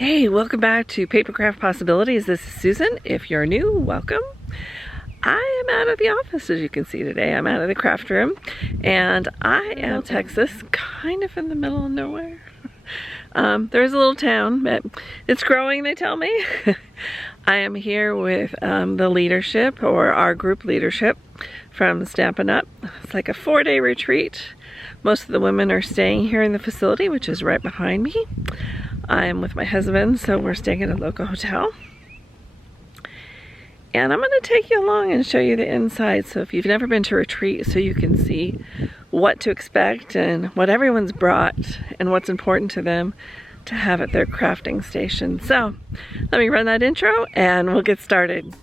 Hey, welcome back to Papercraft Possibilities. This is Susan. If you're new, welcome. I am out of the office, as you can see today. I'm out of the craft room, and I am in Texas, kind of in the middle of nowhere. There's a little town, but it's growing, they tell me. I am here with the leadership, or our group leadership, from Stampin Up. It's like a 4-day retreat. Most of the women are staying here in the facility, which is right behind me. I am with my husband, so we're staying at a local hotel. And I'm going to take you along and show you the inside. So if you've never been to a retreat, so you can see what to expect and what everyone's brought and what's important to them to have at their crafting station. So let me run that intro and we'll get started.